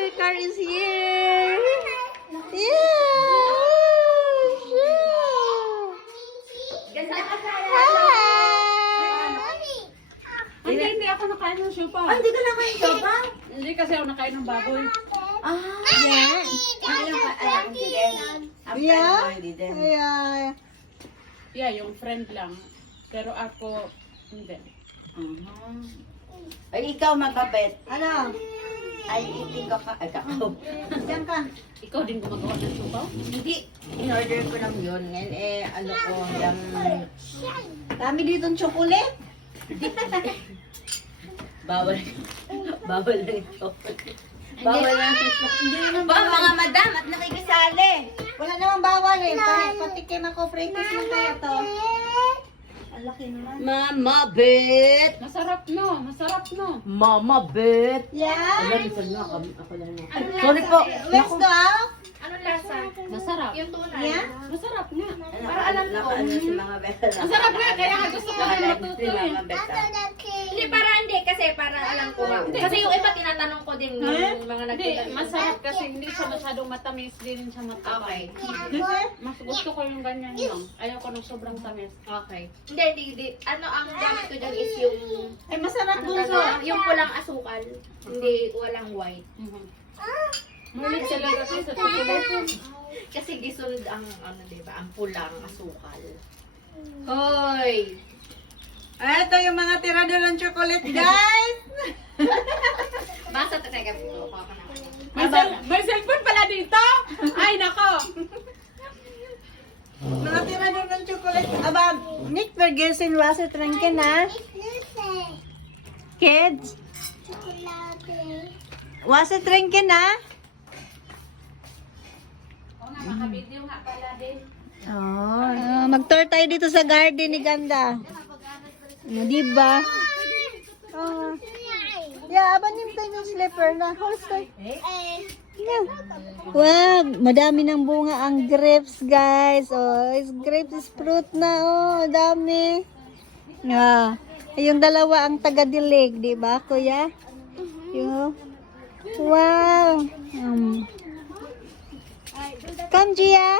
your car is here. Yeah. Hindi ako nakain ng siupa. Hindi ka nakain ka ba? Hindi kasi ako nakain ng baboy. Yeah. Yeah. Yeah. Yeah, yung friend lang. Pero ako, hindi. Ay, ikaw magkabet. Ano? Ay, iting ka ka. Ay, kakao. Diyan ka. Ikaw din gumagawa ng siupa? Hindi. In-order ko lang yun. Ngayon, ano ko, yung... Dami dito ng chocolate. Bawal. Bawal lang ito. Bawal lang ito. Ba, mga madam, at nakikisali. Wala namang bawal eh. Patikim ako. Practice mo kaya to. Ang laki naman. Mama Bet. Masarap no, masarap no. Mama Bet. Yeah. Ako lang na. Sorry po. Where's the out? Anong lasa? Masarap. Yung tunay. Yeah? Masarap nga. Para alam ko. Ano si mga Bet. Masarap nga, kaya nga gusto ko rin matuto Si eh. mga Bet. Hindi, para alam ko. Kasi yung iba tinatanong ko din yung mga Hindi, nagtitanong. masarap kasi hindi siya masyadong matamis, hindi rin siya matapang. Okay. Mas gusto ko yung ganyan lang. Ayaw ko ng sobrang tamis. Okay. Hindi. Ano ang gamit ko dyan is yung Ay, masarap ano bunso. talaga, yung pulang asukal. Hindi walang white. Malit talaga kasi sa chocolate. Kasi gisunod ang ano, 'di ba? Ang pulang asukal. Hoy. Ay, ito yung mga tirador ng chocolate, guys. Basta teka po. May cellphone pala dito? Ay, nako. Mga tirador ng chocolate. Aba, Nick Ferguson, Russell Tranken, ha? Kids? Russell Tranken, ha? Nakaka-video nga pala din. Oh, mag-tour tayo dito sa garden ni Ganda. Diba? Oh. Yeah, abanin tayo yung slipper na. Holster. Yeah. Wow, madami ng bunga ang grapes, guys. Oh, grapes is fruit na. Oh, dami. Yeah. Yung dalawa ang taga-dilig, di ba, kuya? Yung, wow. Come, Gia.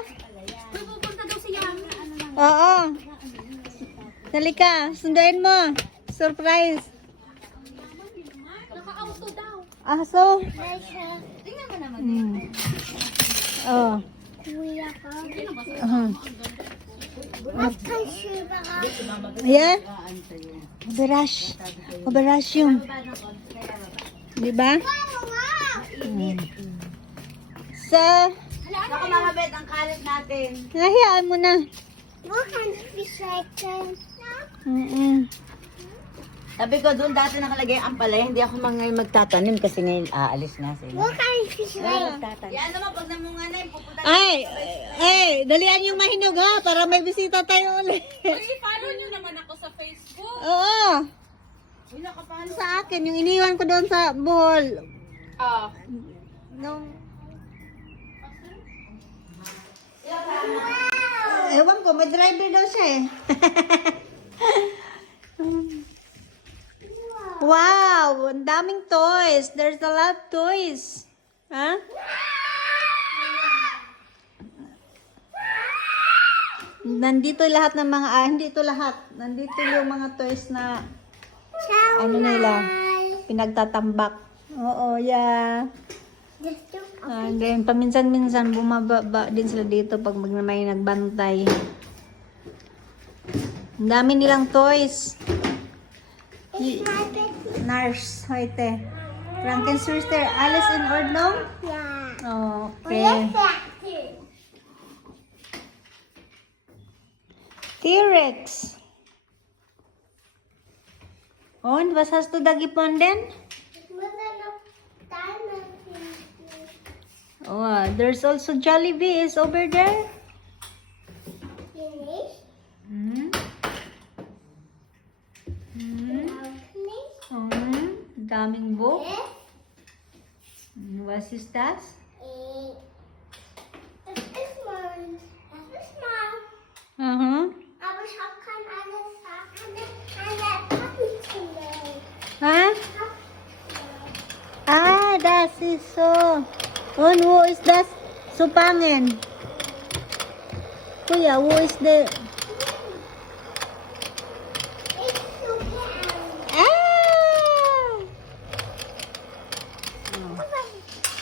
Pupunta daw siya. Oo. Dali ka, sunduin mo. Surprise. Naka-auto daw. Aso. Tingnan mo naman. Oh. Yeah? Oberash. Oberasium. Di ba? So, Ako mga Bet, ang kalat natin. nahiyaan mo na. Sabi ko doon dati nakalagay ang palay, hindi ako magtatanim kasi ngayon aalis na sila. Magtatanim. Yan naman pag namunga na yung pupunta. Ay, dalian yung mahinog ha, para may bisita tayo ulit. I-follow nyo naman ako sa Facebook. Oo. Sa akin, yung iniwan ko doon sa bowl. Nung... Ewan ko, may driver daw siya eh. Wow, ang daming toys. There's a lot of toys. Ha? Nandito lahat ng mga, hindi ito lahat. Nandito yung mga toys na, ano nila, pinagtatambak. Oo, yeah. And then, paminsan-minsan bumababa din sila dito pag may nagbantay. Ang dami nilang toys. Nurse, heute. Frankenstein, Alice in Ordnung? Yeah. Okay. T-Rex. Und was hast du da gefunden? Oh, there's also Jollibees over there. Daming book. Was ist das? Aber ich habe keine Ha? Ah, das. is so... On, who is that? Supangin. Kuya, who is the...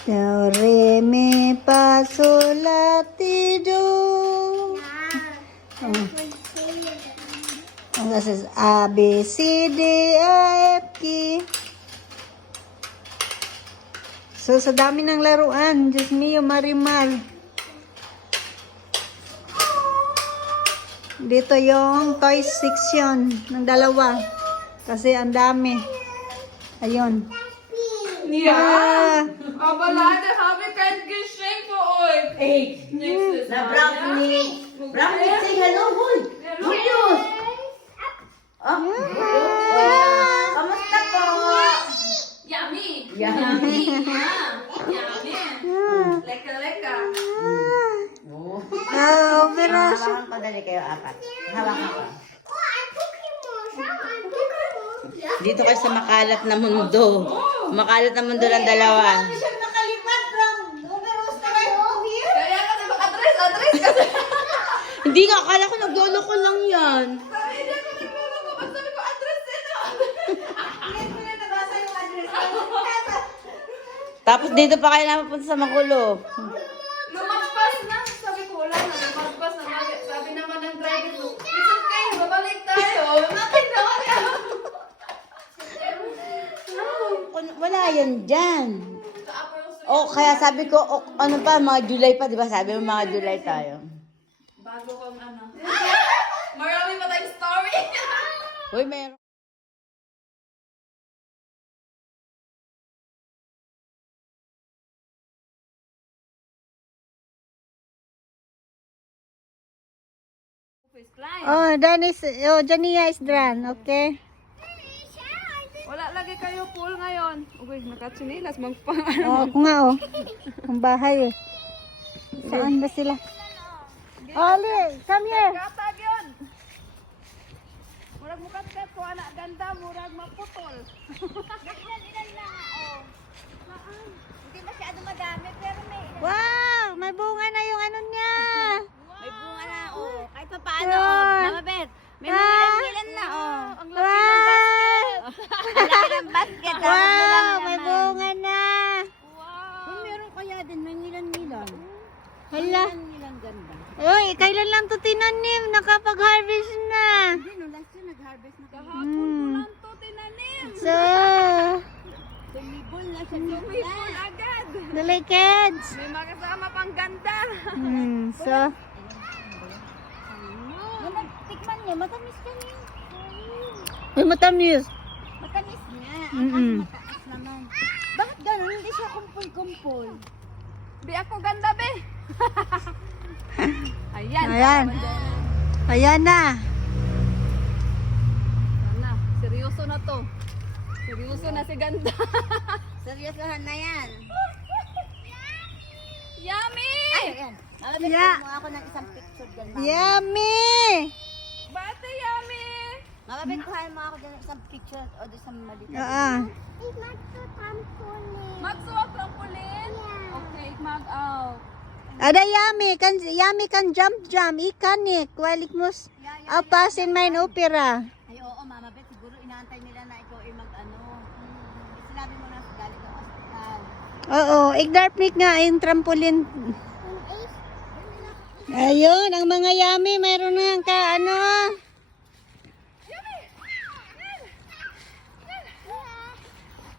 Do, re, mi, fa, sol, la, ti, do. This is A, B, C, D, E, F, G. So, sa dami ng laruan. Diyos mio, Marimar. Dito yung toy section ng dalawa. Kasi ang dami. Ayun. Ja, aber leider habe ich kein Geschenk für euch. Hey, Nächstes na Mal. brownie. Brownie, say hello, boy. Julius. Oh, kamusta po? Yummy! Yummy. Yummy! Lekker, lekker! Operasyon. Hawakan ko dali kayo apat. Hawakan ko. Dito kayo sa makalat na mundo. Makalat na mundo ng dalawa. Kaya ka diba address kasi. Hindi nga, akala ko naglolo ko lang yan. Sabi niya ko nagluloko. Ba't sabi ko address nila? Tapos dito pa kayo napapunta sa makulo. Lumagpas na. Sabi ko wala na. Lumagpas na. Sabi naman ng driver ko, it's okay. Babalik tayo. Bakit naman yan? Wala yan dyan. Oh, kaya sabi ko, oh, ano pa, mga July pa, di ba? Sabi mo mga July tayo. Bago kang ano. Marami pa tayong story. Uy, meron. Oh, Dan is, oh, Jania is done, okay? Wala lagi kayo pool ngayon. Uy, nakatsinilas. Magpang Oh, ako nga, oh. Ang bahay, eh. Saan ba sila? Ali, come here. Katag yun. Murag mukatkat ko, anak ganda. Murag maputol. Hindi masyado madami pero may Wow, may bunga na yung ano niya. bunga na. Oh, kahit pa paano. Sure. Mama Bet, may Ah. mga na. Oh. Ang Wow, Laki ng basket. wow, may bunga na. Kung meron kaya din, may ngilan-ngilan. Hala. Ngilan ganda. Uy, kailan lang to tinanim? Nakapag-harvest na. Hindi, no, last year nag-harvest na kami. Hmm. to tinanim. So, Sumibol na siya. Pupol agad. dali kids. May makasama pang ganda. So, Nung tikman niya, matamis ka niya. uy, matamis. Matamis nga. Mm-mm. Matamis naman. Bakit gano'n? Hindi siya kumpul-kumpul. Di ako ganda, be. Ayan. Ayan. Ayan na. Sana, seryoso na to. Seryoso na si ganda. Seryosohan na yan. Yummy! Ayan. Malapit Yeah. mo ako ng isang picture dyan. Yummy! Bate, yummy! Malapit kuhain mo ako dyan ng isang picture o doon sa maliit. Oo. Magsuot trampoline? Okay, mag-out. Ada yummy kan jump ikanik walik mus apas in main opera. Ay, oo, Mama Bet. Siguro inaantay nila na ikaw ay mag-ano. Sinabi mo na galing ka hospital. Oo, igdarpnik nga yung trampoline. Ayun, ang mga yummy mayroon na ang